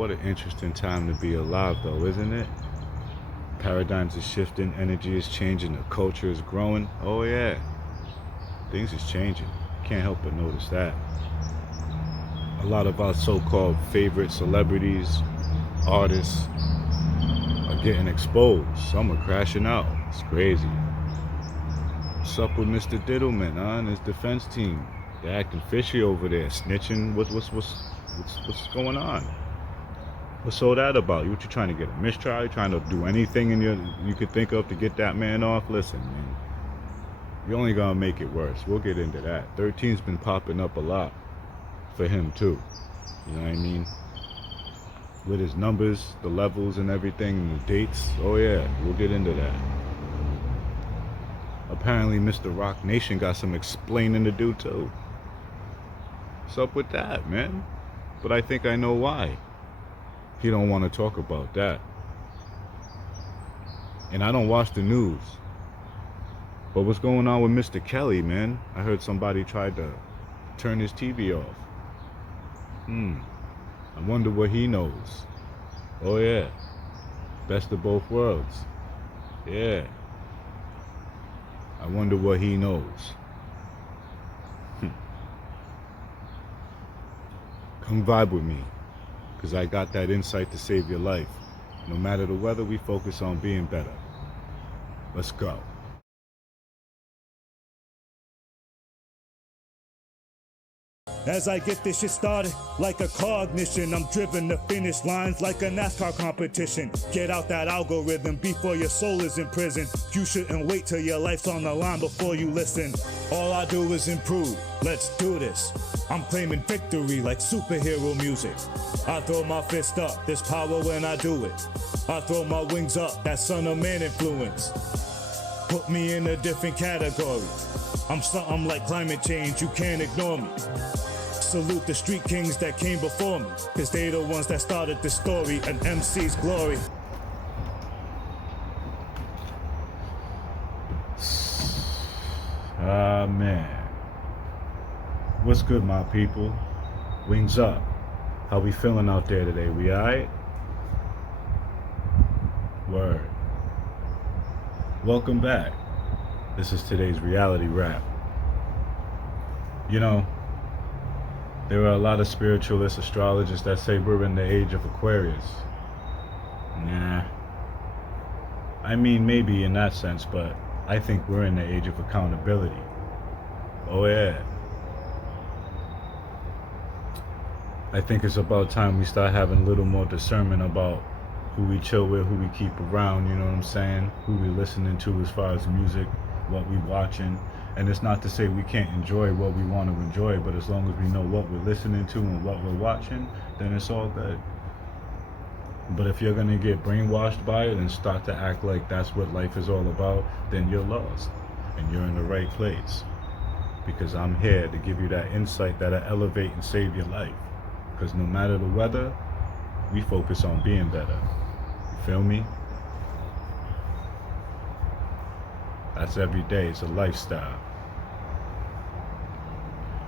What an interesting time to be alive, though, isn't it? Paradigms are shifting, energy is changing, the culture is growing. Oh, yeah, things is changing. Can't help but notice that. A lot of our so called favorite celebrities, artists, are getting exposed. Some are crashing out. It's crazy. What's up with Mr. Diddleman, huh? And his defense team? They're acting fishy over there, snitching. What's going on? What's all that about? What you trying to get a mistrial? You trying to do anything you could think of to get that man off? Listen, man, you're only gonna make it worse. We'll get into that. 13's been popping up a lot for him too. You know what I mean? With his numbers, the levels and everything, and the dates. Oh yeah, we'll get into that. Apparently Mr. Rock Nation got some explaining to do too. What's up with that, man? But I think I know why. He don't want to talk about that. And I don't watch the news. But what's going on with Mr. Kelly, man? I heard somebody tried to turn his TV off. I wonder what he knows. Oh yeah. Best of both worlds. Yeah. I wonder what he knows. Come vibe with me, because I got that insight to save your life. No matter the weather, we focus on being better. Let's go. As I get this shit started, like a car ignition, I'm driven to finish lines like a NASCAR competition. Get out that algorithm before your soul is in prison. You shouldn't wait till your life's on the line before you listen. All I do is improve, let's do this. I'm claiming victory like superhero music. I throw my fist up, there's power when I do it. I throw my wings up, that son of man influence. Put me in a different category. I'm something like climate change, you can't ignore me. Salute the street kings that came before me, cause they the ones that started the story, an MC's glory. Ah, man. What's good, my people? Wings up. How we feeling out there today? We alright? Word. Welcome back. This is today's reality rap. You know, there are a lot of spiritualists, astrologists that say we're in the age of Aquarius. Nah. I mean, maybe in that sense, but I think we're in the age of accountability. Oh yeah. I think it's about time we start having a little more discernment about who we chill with, who we keep around, you know what I'm saying? Who we listening to as far as music, what we watching. And it's not to say we can't enjoy what we want to enjoy, but as long as we know what we're listening to and what we're watching, then it's all good. But if you're gonna get brainwashed by it and start to act like that's what life is all about, then you're lost and you're in the right place. Because I'm here to give you that insight that'll elevate and save your life. Because no matter the weather, we focus on being better. You feel me? That's every day. It's a lifestyle.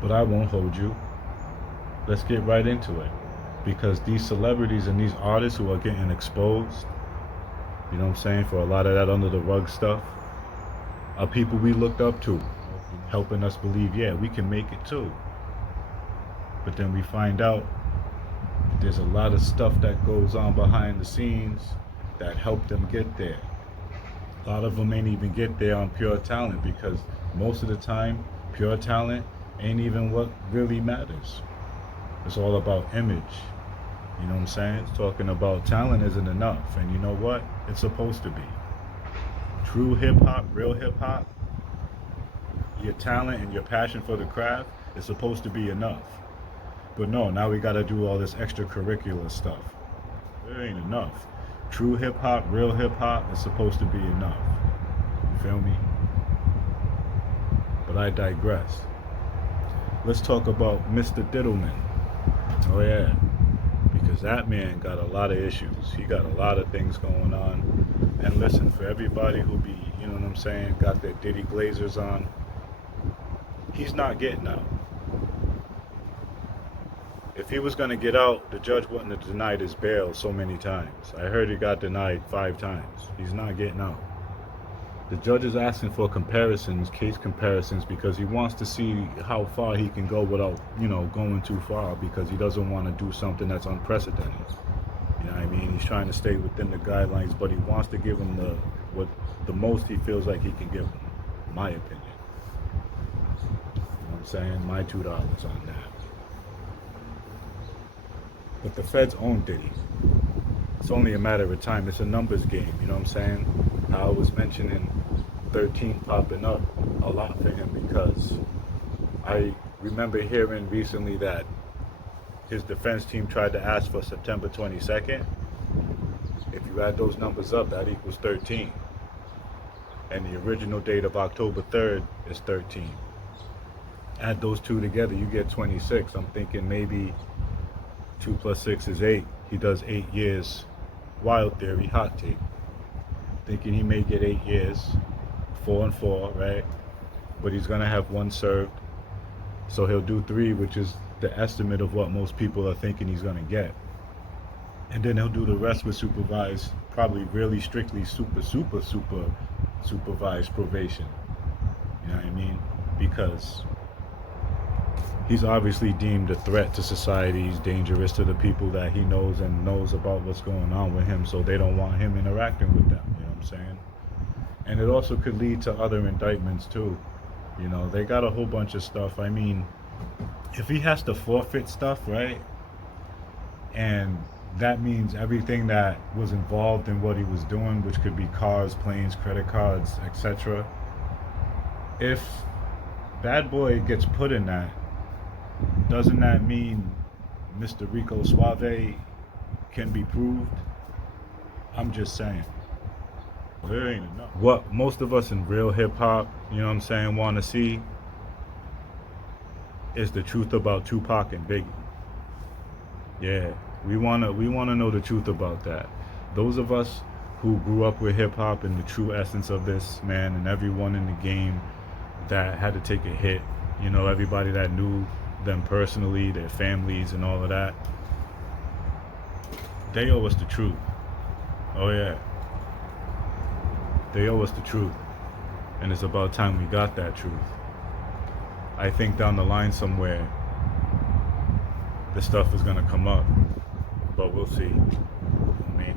But I won't hold you. Let's get right into it. Because these celebrities and these artists who are getting exposed, you know what I'm saying, for a lot of that under the rug stuff, are people we looked up to, helping us believe, yeah, we can make it too. But then we find out there's a lot of stuff that goes on behind the scenes that help them get there. A lot of them ain't even get there on pure talent, because most of the time, pure talent ain't even what really matters. It's all about image. You know what I'm saying? It's talking about talent isn't enough. And you know what? It's supposed to be. True hip hop, real hip hop, your talent and your passion for the craft is supposed to be enough. But no, now we gotta do all this extracurricular stuff. It ain't enough. True hip hop, real hip hop is supposed to be enough. You feel me? But I digress. Let's talk about Mr. Diddleman. Oh yeah, because that man got a lot of issues. He got a lot of things going on. And listen, for everybody who be, you know what I'm saying, got their Diddy Glazers on, he's not getting out. If he was going to get out, the judge wouldn't have denied his bail so many times. I heard he got denied 5 times. He's not getting out. The judge is asking for comparisons, case comparisons, because he wants to see how far he can go without, going too far, because he doesn't want to do something that's unprecedented. You know what I mean? He's trying to stay within the guidelines, but he wants to give him the most he feels like he can give him, my opinion. You know what I'm saying? My $2 on that. But the feds own Diddy. It's only a matter of time. It's a numbers game, you know what I'm saying? I was mentioning 13 popping up a lot for him, because I remember hearing recently that his defense team tried to ask for September 22nd. If you add those numbers up, that equals 13. And the original date of October 3rd is 13. Add those two together, you get 26. I'm thinking maybe 2 plus 6 is 8. He does 8 years. Wild theory, hot take. Thinking he may get 8 years, 4 and 4, right? But he's gonna have 1 served, so he'll do 3, which is the estimate of what most people are thinking he's gonna get. And then he'll do the rest with supervised, probably really strictly super supervised probation. You know what I mean? Because he's obviously deemed a threat to society. He's dangerous to the people that he knows and knows about what's going on with him, so they don't want him interacting with them. You know what I'm saying? And it also could lead to other indictments too. They got a whole bunch of stuff. I mean, if he has to forfeit stuff, right? And that means everything that was involved in what he was doing, which could be cars, planes, credit cards, etc. If Bad Boy gets put in that, doesn't that mean Mr. Rico Suave can be proved? I'm just saying. There ain't enough. What most of us in real hip hop, want to see is the truth about Tupac and Biggie. Yeah, we wanna know the truth about that. Those of us who grew up with hip hop and the true essence of this, man, and everyone in the game that had to take a hit, everybody that knew them personally, their families and all of that, they owe us the truth. Oh yeah. They owe us the truth. And it's about time we got that truth. I think down the line somewhere, the stuff is gonna come up. But we'll see. I mean,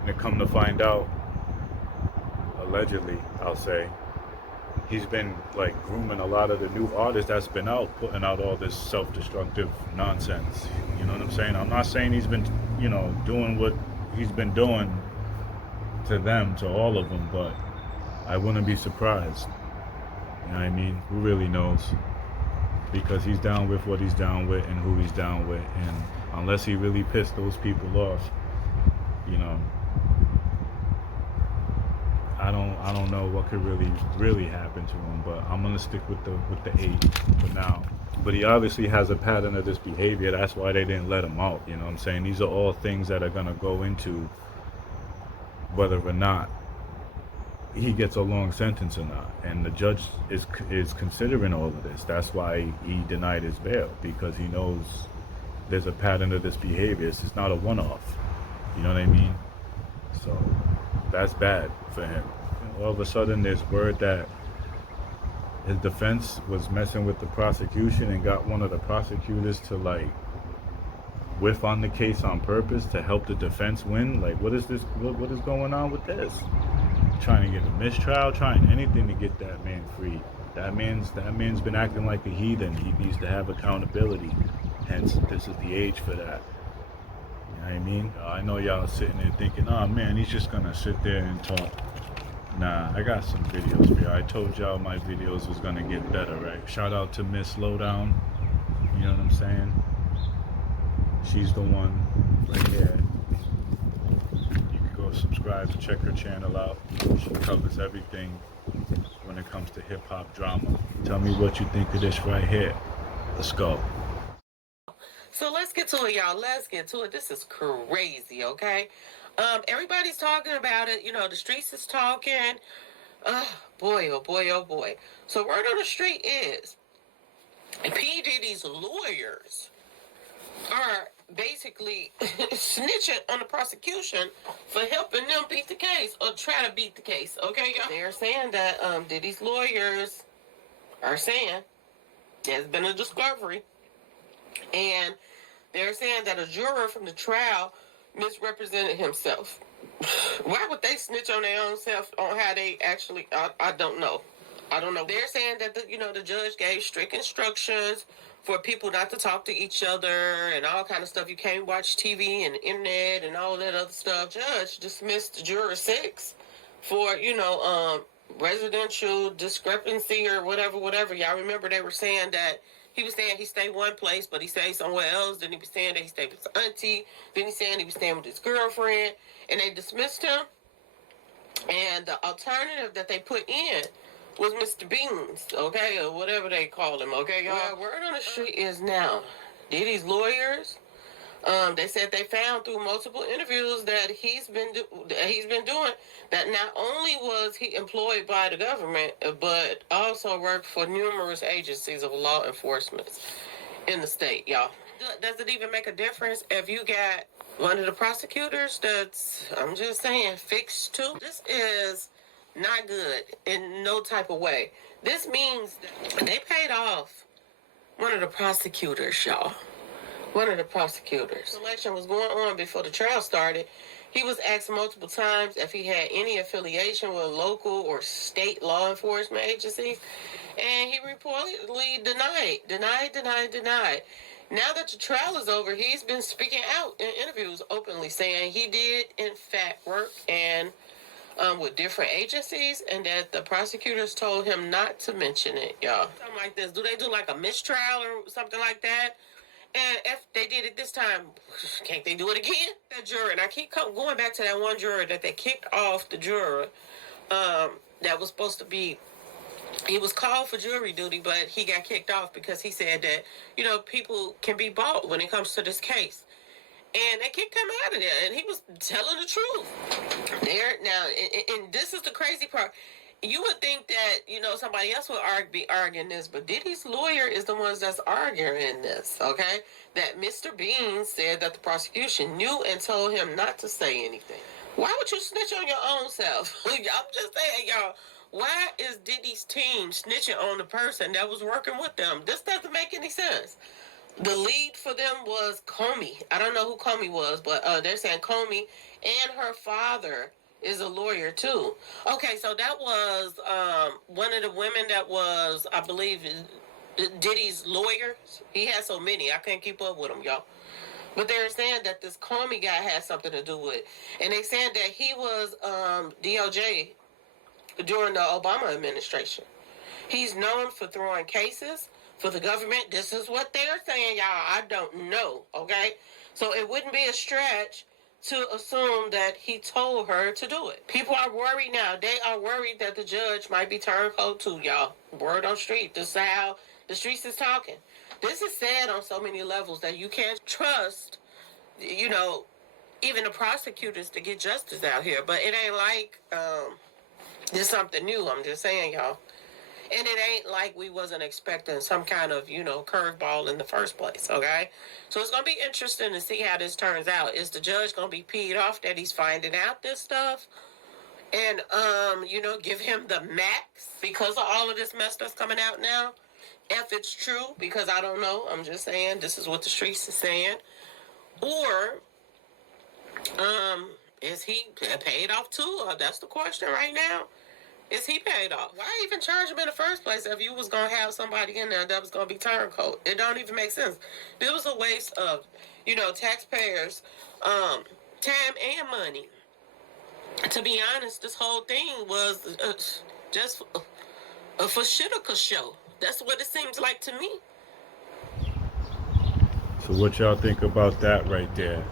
and it come to find out, allegedly, I'll say, he's been like grooming a lot of the new artists that's been out, putting out all this self-destructive nonsense. You know what I'm saying? I'm not saying he's been, doing what he's been doing to them, to all of them, but I wouldn't be surprised. You know what I mean? Who really knows? Because he's down with what he's down with and who he's down with, and unless he really pissed those people off, I don't know what could really happen to him. But I'm gonna stick with the 8 for now. But he obviously has a pattern of this behavior. That's why they didn't let him out. You know what I'm saying? These are all things that are gonna go into whether or not he gets a long sentence or not, and the judge is considering all of this. That's why he denied his bail, because he knows there's a pattern of this behavior. It's not a one-off. You know what I mean? So that's bad for him. All of a sudden, there's word that his defense was messing with the prosecution and got one of the prosecutors to whiff on the case on purpose to help the defense win. Like, what is this? What is going on with this? Trying to get a mistrial, trying anything to get that man free. That man's been acting like a heathen. He needs to have accountability. Hence, this is the age for that. You know what I mean? I know y'all are sitting there thinking, oh man, he's just gonna sit there and talk. Nah, I got some videos for y'all. I told y'all my videos was gonna get better, right? Shout out to Ms Lowdown. You know what I'm saying? She's the one right here. You can go subscribe to check her channel out. She covers everything when it comes to hip-hop drama. Tell me what you think of this right here. Let's go. So let's get to it, y'all. Let's get to it. This is crazy, okay? Everybody's talking about it. The streets is talking. Boy, oh boy, oh boy. So word on the street is P. Diddy's lawyers are basically snitching on the prosecution for helping them beat the case or try to beat the case. Okay, y'all? They're saying that Diddy's lawyers are saying there's been a discovery, and they're saying that a juror from the trial misrepresented himself. Why would they snitch on their own self on how they actually? I don't know. I don't know. They're saying that the judge gave strict instructions for people not to talk to each other and all kind of stuff. You can't watch TV and internet and all that other stuff. Judge dismissed juror 6 for residential discrepancy or whatever. Y'all remember they were saying that he was saying he stayed one place, but he stayed somewhere else. Then he was saying that he stayed with his auntie. Then he's saying he was staying with his girlfriend, and they dismissed him. And the alternative that they put in was Mr. Beans, okay, or whatever they called him, okay, y'all. Well, word on the street is now, Diddy's lawyers, they said they found through multiple interviews that he's been doing that. Not only was he employed by the government, but also worked for numerous agencies of law enforcement in the state, y'all. Does it even make a difference if you got one of the prosecutors that's, I'm just saying, fixed too? This is not good in no type of way. This means that they paid off one of the prosecutors, y'all. One of the prosecutors. The election was going on before the trial started. He was asked multiple times if he had any affiliation with local or state law enforcement agencies, and he reportedly denied. Now that the trial is over, he's been speaking out in interviews openly, saying he did, in fact, work with different agencies, and that the prosecutors told him not to mention it, y'all. Something like this. Do they do like a mistrial or something like that? And if they did it this time, can't they do it again? That juror, and I keep going back to that one juror that they kicked off the juror that was supposed to be, he was called for jury duty, but he got kicked off because he said that, people can be bought when it comes to this case. And they kicked him out of there, and he was telling the truth. Now, and this is the crazy part. You would think that, somebody else would be arguing this, but Diddy's lawyer is the ones that's arguing this, okay? That Mr. Bean said that the prosecution knew and told him not to say anything. Why would you snitch on your own self? I'm just saying, y'all, why is Diddy's team snitching on the person that was working with them? This doesn't make any sense. The lead for them was Comey. I don't know who Comey was, but they're saying Comey and her father is a lawyer too. Okay, so that was one of the women that was, I believe, Diddy's lawyer. He had so many, I couldn't keep up with them, y'all. But they're saying that this Comey guy had something to do with it. And they saying that he was DOJ during the Obama administration. He's known for throwing cases for the government. This is what they're saying, y'all. I don't know, okay? So it wouldn't be a stretch to assume that he told her to do it. People are worried now. They are worried that the judge might be turncoat too, y'all. Word on street. This is how the streets is talking. This is sad on so many levels that you can't trust, even the prosecutors to get justice out here. But it ain't like there's something new. I'm just saying, y'all. And it ain't like we wasn't expecting some kind of, curveball in the first place, okay? So it's going to be interesting to see how this turns out. Is the judge going to be peed off that he's finding out this stuff? And, give him the max because of all of this mess that's coming out now? If it's true, because I don't know. I'm just saying this is what the streets is saying. Or, is he paid off too? That's the question right now. Is he paid off? Why even charge him in the first place if you was going to have somebody in there that was going to be turncoat? It don't even make sense. It was a waste of, taxpayers' time and money. To be honest, this whole thing was just a fashitica show. That's what it seems like to me. So what y'all think about that right there?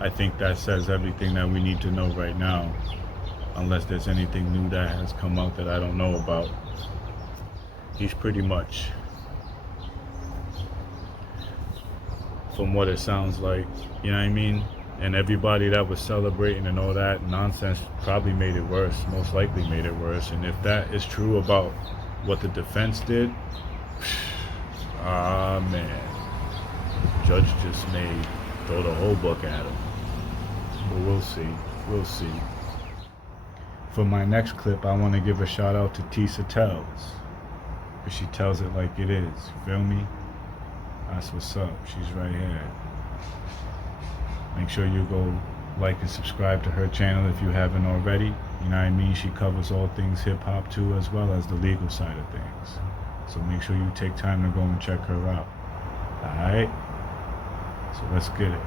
I think that says everything that we need to know right now. Unless there's anything new that has come out that I don't know about. He's pretty much, from what it sounds like, you know what I mean? And everybody that was celebrating and all that nonsense probably made it worse, most likely made it worse. And if that is true about what the defense did, ah man, judge just may throw the whole book at him. But we'll see. We'll see. For my next clip, I want to give a shout out to Tisa Tells, because she tells it like it is. You feel me? That's what's up. She's right here. Make sure you go like and subscribe to her channel if you haven't already. You know what I mean? She covers all things hip-hop too, as well as the legal side of things. So make sure you take time to go and check her out. Alright? So let's get it.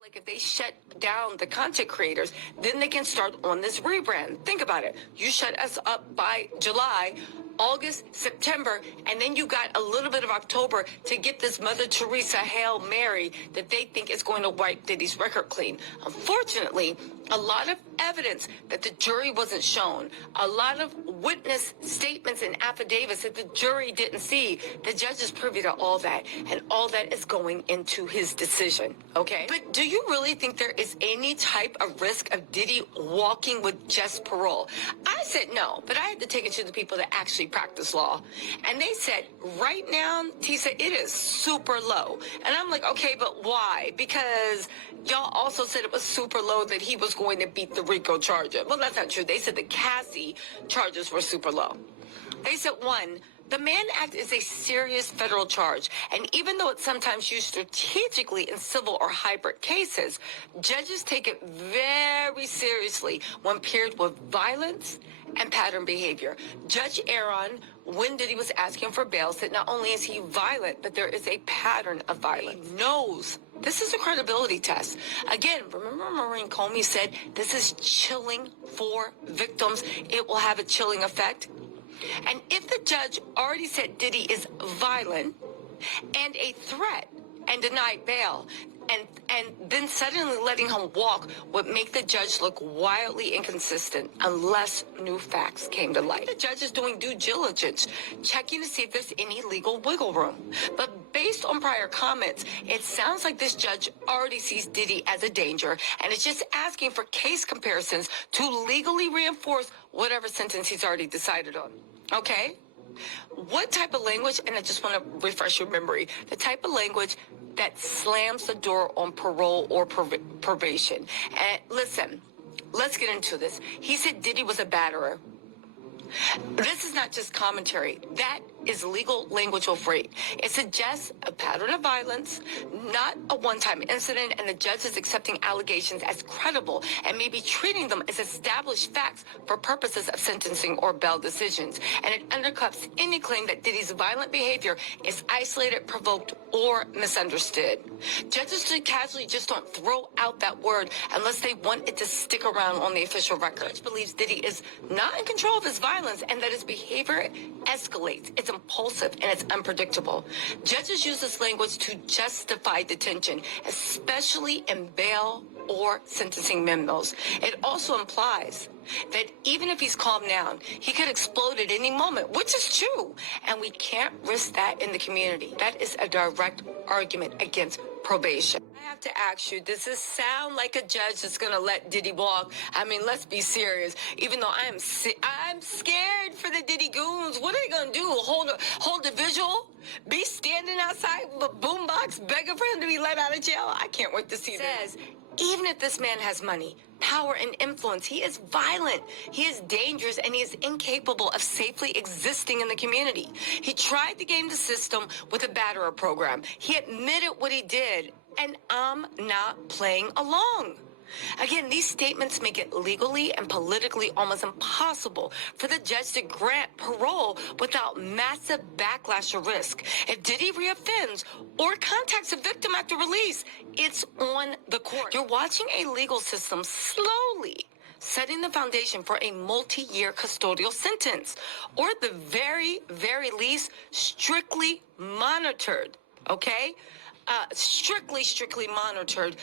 Like if they shut down the content creators, then they can start on this rebrand. Think about it. You shut us up by July, August, September, and then you got a little bit of October to get this Mother Teresa Hail Mary that they think is going to wipe Diddy's record clean. Unfortunately, a lot of evidence that the jury wasn't shown, a lot of witness statements and affidavits that the jury didn't see. The judge is privy to all that, and all that is going into his decision, okay? But do you really think there is any type of risk of Diddy walking with just parole? I said no, but I had to take it to the people that actually practice law. And they said, right now, Tisa, it is super low. And I'm like, okay, but why? Because y'all also said it was super low that he was going to beat the RICO charger. Well, that's not true. They said the Cassie charges were super low. They said, one, the Mann Act is a serious federal charge, and even though it's sometimes used strategically in civil or hybrid cases, judges take it very seriously when paired with violence and pattern behavior. Judge Aaron, when Diddy was asking for bail, said not only is he violent, but there is a pattern of violence. He knows. This is a credibility test. Again, remember Maureen Comey said this is chilling for victims. It will have a chilling effect. And if the judge already said Diddy is violent and a threat and denied bail, and then suddenly letting him walk would make the judge look wildly inconsistent unless new facts came to light. The judge is doing due diligence, checking to see if there's any legal wiggle room. But based on prior comments, it sounds like this judge already sees Diddy as a danger and is just asking for case comparisons to legally reinforce whatever sentence he's already decided on. Okay? What type of language, and I just want to refresh your memory, the type of language that slams the door on parole or probation. And listen, let's get into this. He said Diddy was a batterer. This is not just commentary. That is legal language of rape. It suggests a pattern of violence, not a one-time incident, and the judge is accepting allegations as credible and maybe treating them as established facts for purposes of sentencing or bail decisions. And it undercuts any claim that Diddy's violent behavior is isolated, provoked, or misunderstood. Judges casually just don't throw out that word unless they want it to stick around on the official record. The judge believes Diddy is not in control of his violence and that his behavior escalates. It's impulsive and it's unpredictable. Judges use this language to justify detention, especially in bail or sentencing memos. It also implies that even if he's calmed down, he could explode at any moment, which is true. And we can't risk that in the community. That is a direct argument against probation. I have to ask you, does this sound like a judge that's going to let Diddy walk? I mean, let's be serious. Even though I'm scared for the Diddy goons. What are they going to do? Hold a visual? Be standing outside with a boombox begging for him to be let out of jail? I can't wait to see that. Even if this man has money, power, and influence, he is violent, he is dangerous, and he is incapable of safely existing in the community. He tried to game the system with a batterer program. He admitted what he did, and I'm not playing along. Again, these statements make it legally and politically almost impossible for the judge to grant parole without massive backlash or risk. If Diddy reoffends or contacts a victim after release, it's on the court. You're watching a legal system slowly setting the foundation for a multi-year custodial sentence, or at the very, very least, strictly monitored, okay? Strictly monitored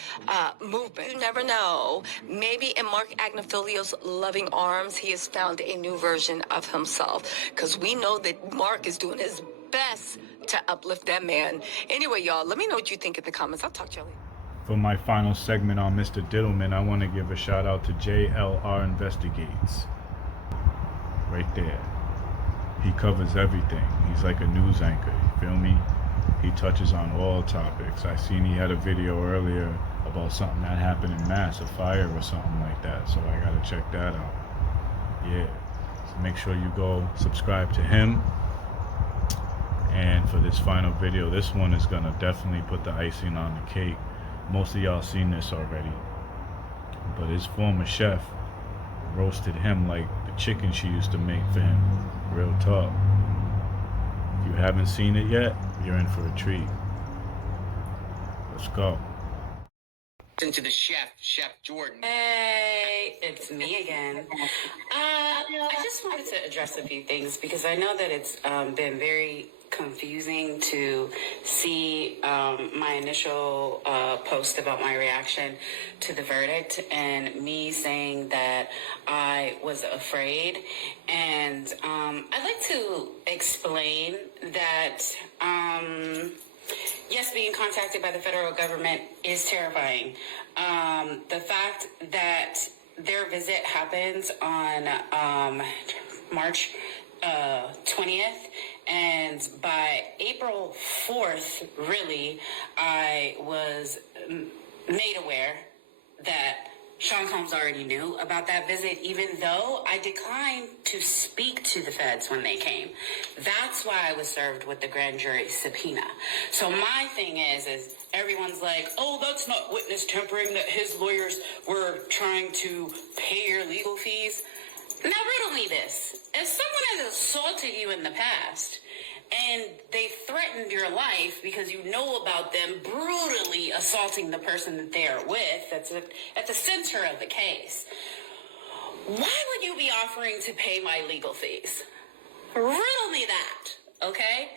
movement. You never know. Maybe in Mark Agnifilio's loving arms, he has found a new version of himself. Because we know that Mark is doing his best to uplift that man. Anyway, y'all, let me know what you think in the comments. I'll talk to you later. For my final segment on Mr. Diddleman, I want to give a shout out to JLR Investigates. Right there. He covers everything. He's like a news anchor, you feel me? He touches on all topics. I seen he had a video earlier about something that happened in Mass, a fire or something like that. So I gotta check that out. Yeah. So make sure you go subscribe to him. And for this final video, this one is gonna definitely put the icing on the cake. Most of y'all seen this already. But his former chef roasted him like the chicken she used to make for him. Real talk. If you haven't seen it yet, you're in for a treat. Let's go. To the Chef Jordan. Hey, it's me again. I just wanted to address a few things because I know that it's been very confusing to see my initial post about my reaction to the verdict and me saying that I was afraid. And I'd like to explain that yes, being contacted by the federal government is terrifying. The fact that their visit happens on March 20th, and by April 4th, really, I was made aware that Sean Combs already knew about that visit, even though I declined to speak to the feds when they came. That's why I was served with the grand jury subpoena. So my thing is everyone's like, oh, that's not witness tampering, that his lawyers were trying to pay your legal fees. Now riddle me this. If someone has assaulted you in the past and they threatened your life because you know about them brutally assaulting the person that they are with, that's at the center of the case, why would you be offering to pay my legal fees? Riddle me that, okay?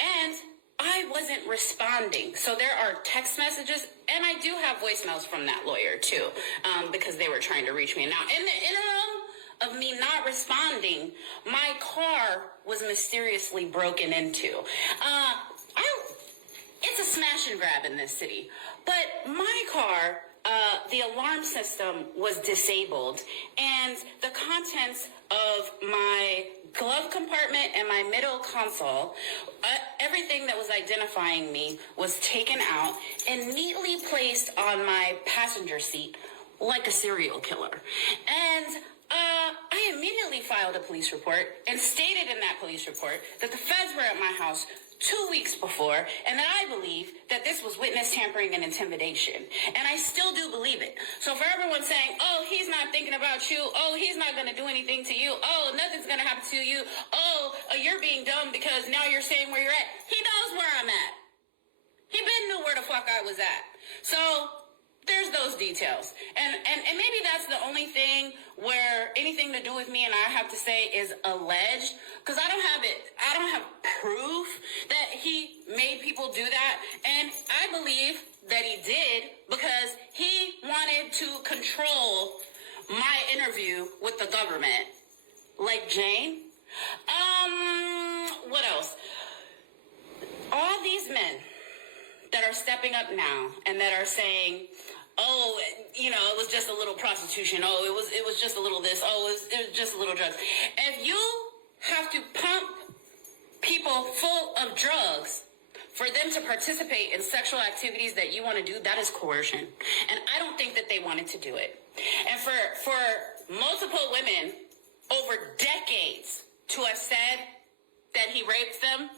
And I wasn't responding. So there are text messages, and I do have voicemails from that lawyer too, because they were trying to reach me. Now, in the interim of me not responding, my car was mysteriously broken into. It's a smash and grab in this city, but my car, the alarm system was disabled, and the contents of my glove compartment and my middle console, everything that was identifying me was taken out and neatly placed on my passenger seat like a serial killer. And I immediately filed a police report and stated in that police report that the feds were at my house 2 weeks before, and that I believe that this was witness tampering and intimidation. And I still do believe it. So for everyone saying, oh, he's not thinking about you, oh, he's not going to do anything to you, oh, nothing's going to happen to you, oh, you're being dumb because now you're saying where you're at. He knows where I'm at. He been knew where the fuck I was at. So there's those details. And maybe that's the only thing where anything to do with me and I have to say is alleged, because I don't have proof that he made people do that. And I believe that he did because he wanted to control my interview with the government. Like Jane. What else? All these men that are stepping up now and that are saying, oh, you know, it was just a little prostitution. Oh, it was just a little this. Oh, it was just a little drugs. If you have to pump people full of drugs for them to participate in sexual activities that you want to do, that is coercion. And I don't think that they wanted to do it. And for multiple women over decades to have said that he raped them,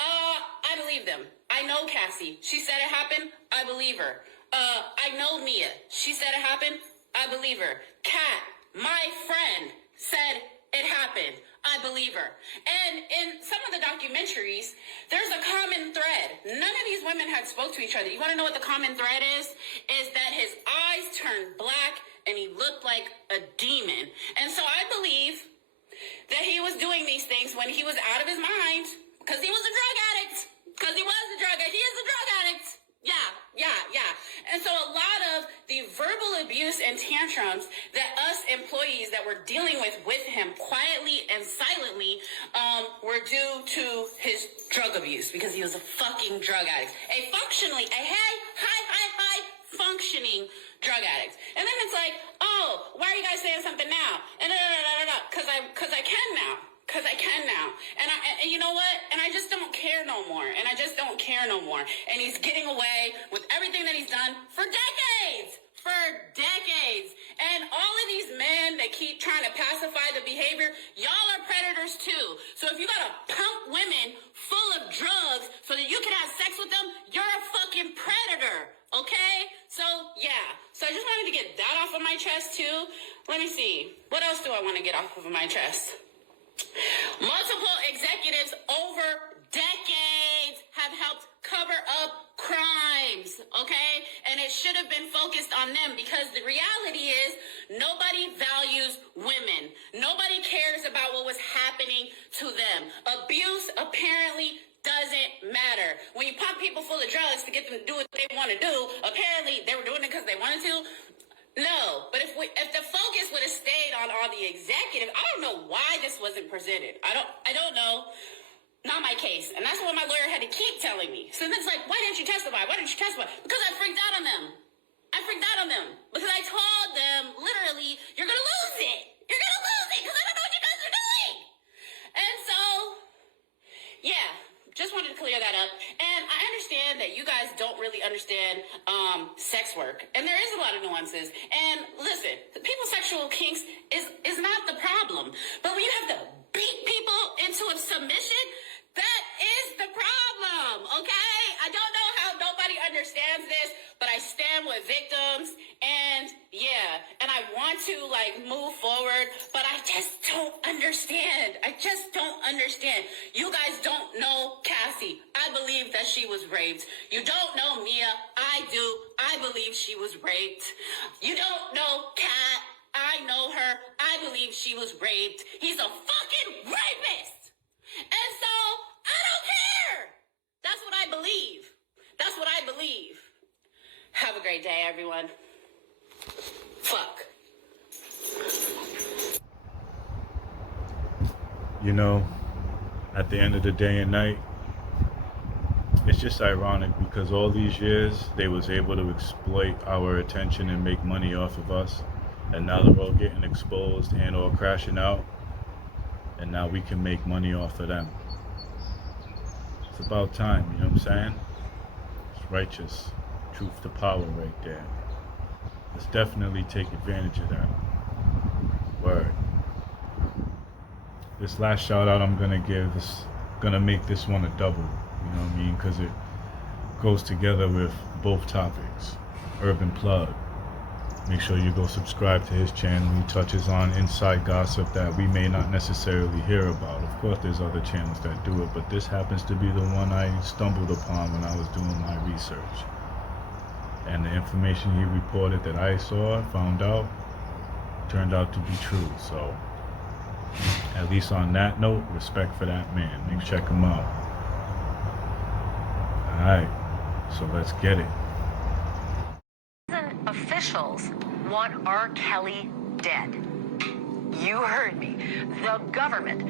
I believe them. I know Cassie. She said it happened. I believe her. I know Mia. She said it happened. I believe her. Kat, my friend, said it happened. I believe her. And in some of the documentaries, there's a common thread. None of these women had spoke to each other. You want to know what the common thread is? Is that his eyes turned black and he looked like a demon. And so I believe that he was doing these things when he was out of his mind, because he was a drug addict. Because he was a drug addict. He is a drug addict. Yeah. And so a lot of the verbal abuse and tantrums that us employees that were dealing with him quietly and silently were due to his drug abuse, because he was a fucking drug addict. A high functioning drug addict. And then it's like, oh, why are you guys saying something now? And because I can now. Because I can now. And you know what? And I just don't care no more. And I just don't care no more. And he's getting away with everything that he's done for decades. For decades. And all of these men that keep trying to pacify the behavior, y'all are predators too. So if you gotta pump women full of drugs so that you can have sex with them, you're a fucking predator. Okay? So, yeah. So I just wanted to get that off of my chest too. Let me see. What else do I want to get off of my chest? Multiple executives over decades have helped cover up crimes, okay? And it should have been focused on them because the reality is nobody values women. Nobody cares about what was happening to them. Abuse apparently doesn't matter. When you pump people full of drugs to get them to do what they want to do, apparently they were doing it because they wanted to. No, but if the focus would have stayed on all the executives, I don't know why this wasn't presented. I don't know. Not my case. And that's what my lawyer had to keep telling me. So it's like, why didn't you testify? Why didn't you testify? Because I freaked out on them. Because I told them, literally, you're going to lose it. You're going to lose it because I don't know what you guys are doing. And so, yeah, just wanted to clear that up. And I understand that you guys don't really understand sex work. And there is a lot of nuances. And listen, people's sexual kinks is not the problem. But when you have to beat people into a submission, that is the problem, okay? I don't know how nobody understands this, but I stand with victims, and yeah, and I want to, move forward, but I just don't understand. You guys don't know Cassie. I believe that she was raped. You don't know Mia. I do. I believe she was raped. You don't know Kat. I know her. I believe she was raped. He's a fucking rapist. And so, I don't care. That's what I believe. Have a great day, everyone. Fuck. You know, at the end of the day and night, it's just ironic because all these years they was able to exploit our attention and make money off of us. And now they're all getting exposed and all crashing out. And now we can make money off of them. It's about time, you know what I'm saying? It's righteous. Truth to power right there. Let's definitely take advantage of that. Word. This last shout out I'm gonna give is gonna make this one a double. You know what I mean? Because it goes together with both topics. Urban Plug. Make sure you go subscribe to his channel. He touches on inside gossip that we may not necessarily hear about. Of course, there's other channels that do it, but this happens to be the one I stumbled upon when I was doing my research. And the information he reported that I found out, turned out to be true. So, at least on that note, respect for that man. Make sure check him out. Alright, so let's get it. Officials want R. Kelly dead. You heard me. The government,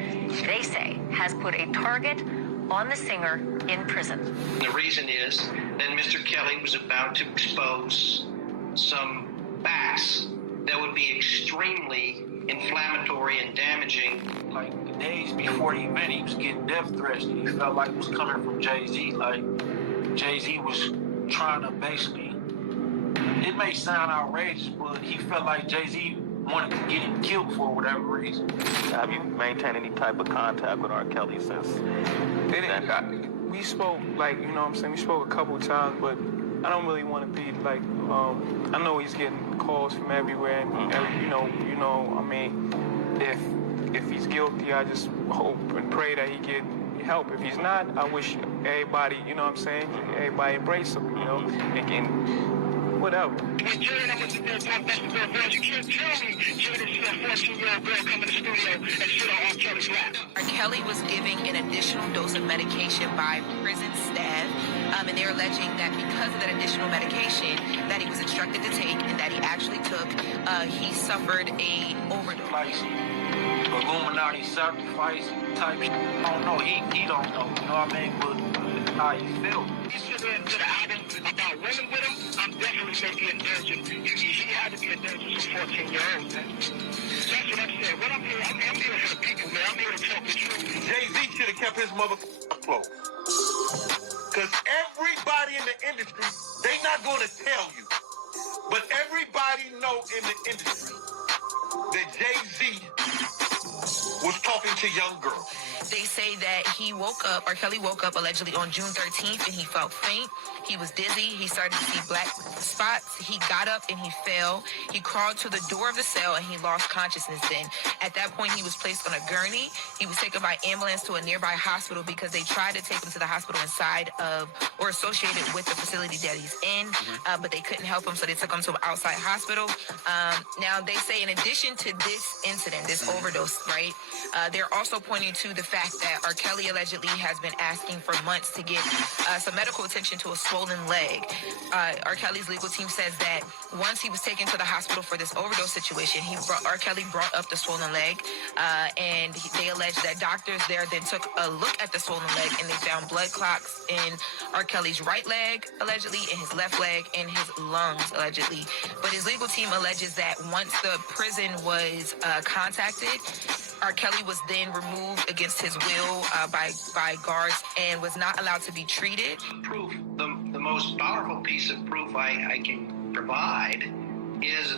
they say, has put a target on the singer in prison. The reason is that Mr. Kelly was about to expose some facts that would be extremely inflammatory and damaging. Like the days before the event, he was getting death threats that he felt like was coming from Jay-Z. Like Jay-Z was trying to basically, it may sound outrageous, but he felt like Jay-Z wanted to get him killed for whatever reason. Have you maintained any type of contact with R. Kelly since? We spoke, you know what I'm saying? We spoke a couple times, but I don't really want to be I know he's getting calls from everywhere, and I mean, if he's guilty, I just hope and pray that he get help. If he's not, I wish everybody, you know what I'm saying? Everybody embrace him, you know, and whatever. You can't tell me you're gonna see a 14-year-old girl come in the studio and sit on R. Kelly's lap. R. Kelly was giving an additional dose of medication by prison staff, and they're alleging that because of that additional medication that he was instructed to take and that he actually took, he suffered a overdose. Like Illuminati sacrifice type shit. I don't know. He don't know. You know what I mean? But how he feel. He should have did an album about women with him. I'm definitely going to be indulgent. He had to be indulgent for 14-year-olds. That's what I'm saying. What I'm here for the people, man. I'm here to talk the truth. Jay-Z should and kept his mother close. Because everybody in the industry, they not going to tell you, but everybody know in the industry that Jay-Z was talking to young girls. They say that he woke up, or Kelly woke up allegedly on June 13th, and he felt faint. He was dizzy. He started to see black spots. He got up and he fell. He crawled to the door of the cell and he lost consciousness then. At that point, he was placed on a gurney. He was taken by ambulance to a nearby hospital because they tried to take him to the hospital inside of or associated with the facility that he's in, but they couldn't help him, so they took him to an outside hospital. Now, they say in addition to this incident, this overdose, right, they're also pointing to the fact that R. Kelly allegedly has been asking for months to get some medical attention to a swollen leg. R. Kelly's legal team says that once he was taken to the hospital for this overdose situation, R. Kelly brought up the swollen leg, and they allege that doctors there then took a look at the swollen leg and they found blood clots in R. Kelly's right leg, allegedly, in his left leg, and his lungs, allegedly. But his legal team alleges that once the prison was contacted, R. Kelly was then removed against his will by guards and was not allowed to be treated. Proof, the most powerful piece of proof I can provide is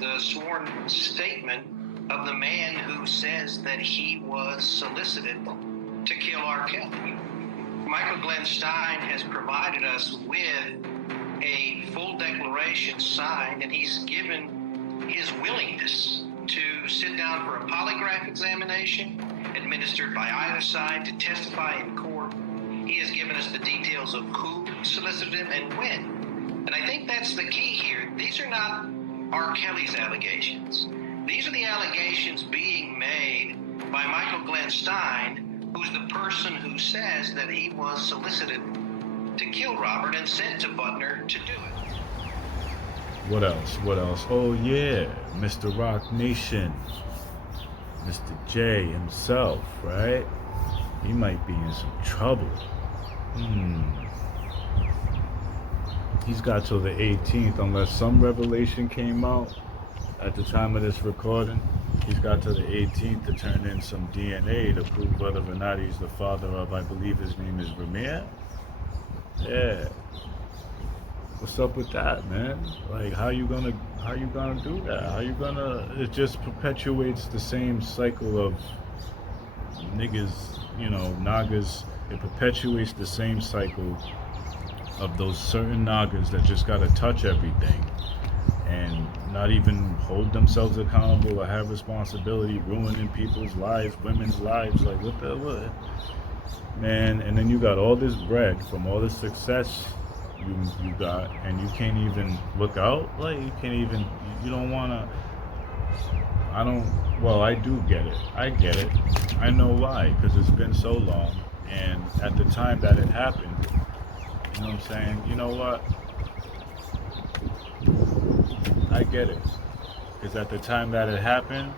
the sworn statement of the man who says that he was solicited to kill R. Kelly. Michael Glenn Stein has provided us with a full declaration signed, and he's given his willingness to sit down for a polygraph examination administered by either side to testify in court. He has given us the details of who solicited him and when. And I think that's the key here. These are not R. Kelly's allegations. These are the allegations being made by Michael Glenn Stein, who's the person who says that he was solicited to kill Robert and sent to Butner to do it. What else? What else? Oh yeah, Mr. Rock Nation, Mr. J himself, right? He might be in some trouble. He's got till the 18th, unless some revelation came out at the time of this recording. He's got till the 18th to turn in some DNA to prove whether or not he's the father of, I believe his name is Ramir. Yeah. What's up with that, man? Like, how you gonna do that? It just perpetuates the same cycle of niggas, Nagas. It perpetuates the same cycle of those certain Nagas that just gotta touch everything and not even hold themselves accountable or have responsibility, ruining people's lives, women's lives. Like, what? Man, and then you got all this bread from all this success you got, and you can't even look out. Like, you don't want to. I do get it. I get it. I know why, because it's been so long, and at the time that it happened, you know what I'm saying? You know what? I get it. Because at the time that it happened,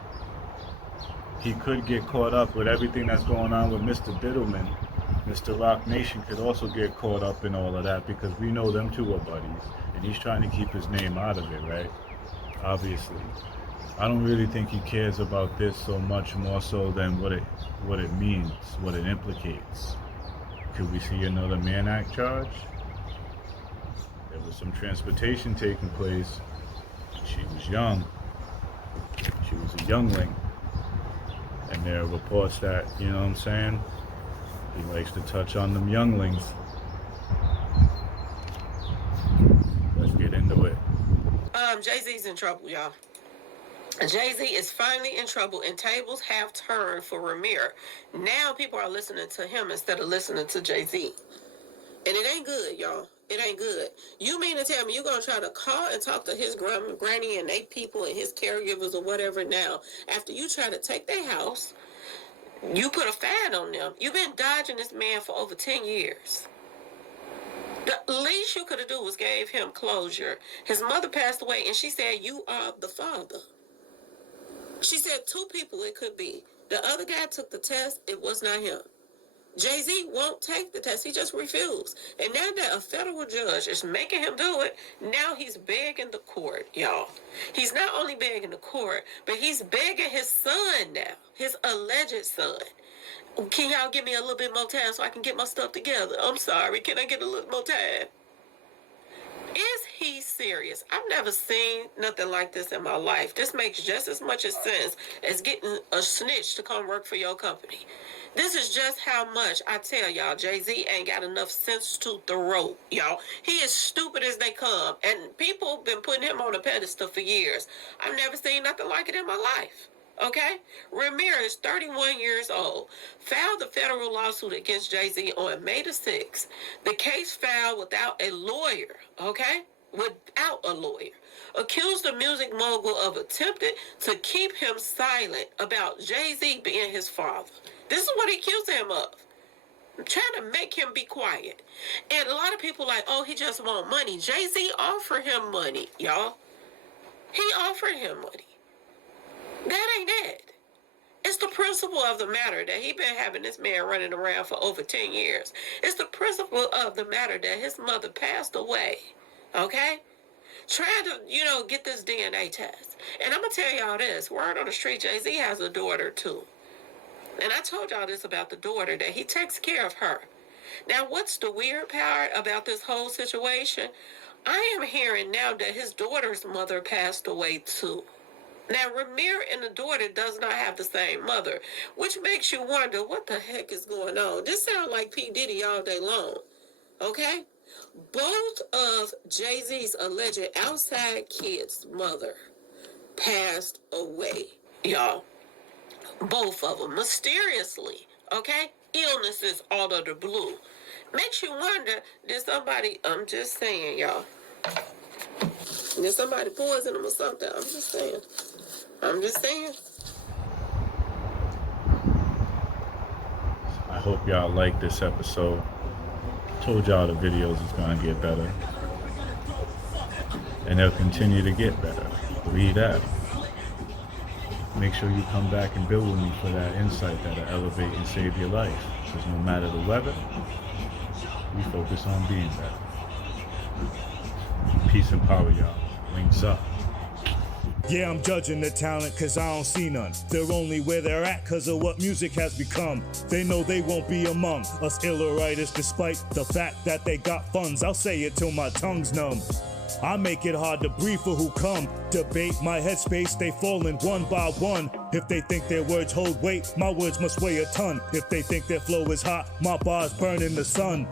he could get caught up with everything that's going on with Mr. Biddleman. Mr. Rock Nation could also get caught up in all of that, because we know them two are buddies, and he's trying to keep his name out of it, right? Obviously. I don't really think he cares about this so much, more so than what it means, what it implicates. Could we see another Mann Act charge? There was some transportation taking place. She was young. She was a youngling. And there are reports that, you know what I'm saying? He likes to touch on them younglings. Let's get into it. Jay-Z's in trouble, y'all. Jay-Z is finally in trouble, and tables have turned for Ramir. Now people are listening to him instead of listening to Jay-Z. And it ain't good, y'all. It ain't good. You mean to tell me you're going to try to call and talk to his granny and they people and his caregivers or whatever now, after you try to take their house, you put a fad on them. You've been dodging this man for over 10 years. The least you could have done was gave him closure. His mother passed away, and she said, you are the father. She said 2 people it could be. The other guy took the test. It was not him. Jay-Z won't take the test. He just refused. And now that a federal judge is making him do it, now he's begging the court, y'all. He's not only begging the court, but he's begging his son now, his alleged son. Can y'all give me a little bit more time so I can get my stuff together? I'm sorry. Can I get a little more time? Is he serious? I've never seen nothing like this in my life. This makes just as much sense as getting a snitch to come work for your company. This is just how much I tell y'all, Jay-Z ain't got enough sense to throw, y'all. He is stupid as they come, and people have been putting him on a pedestal for years. I've never seen nothing like it in my life. Okay? Ramirez, 31 years old, filed the federal lawsuit against Jay-Z on May the 6th. The case filed without a lawyer, okay? Without a lawyer. Accused the music mogul of attempting to keep him silent about Jay-Z being his father. This is what he accused him of. Trying to make him be quiet. And a lot of people like, oh, he just want money. Jay-Z offered him money, y'all. He offered him money. That ain't it. It's the principle of the matter that he been having this man running around for over 10 years. It's the principle of the matter that his mother passed away. Okay? Trying to, get this DNA test. And I'm going to tell y'all this. Word on the street, Jay-Z has a daughter too. And I told y'all this about the daughter, that he takes care of her. Now, what's the weird part about this whole situation? I am hearing now that his daughter's mother passed away too. Now, Ramir and the daughter does not have the same mother, which makes you wonder what the heck is going on. This sounds like P. Diddy all day long, okay? Both of Jay-Z's alleged outside kids' mother passed away, y'all. Both of them, mysteriously, okay? Illnesses out of the blue. Makes you wonder, did somebody, I'm just saying, y'all. Did somebody poison them or something? I'm just saying. I hope y'all like this episode. Told y'all the videos is gonna get better. And they'll continue to get better. Read that. Make sure you come back and build with me for that insight that'll elevate and save your life. Because no matter the weather, we focus on being better. Peace and power, y'all. Wings up. Yeah, I'm judging the talent cause I don't see none. They're only where they're at cause of what music has become. They know they won't be among us iller writers despite the fact that they got funds. I'll say it till my tongue's numb. I make it hard to breathe for who come. Debate my headspace, they falling one by one. If they think their words hold weight, my words must weigh a ton. If they think their flow is hot, my bars burn in the sun.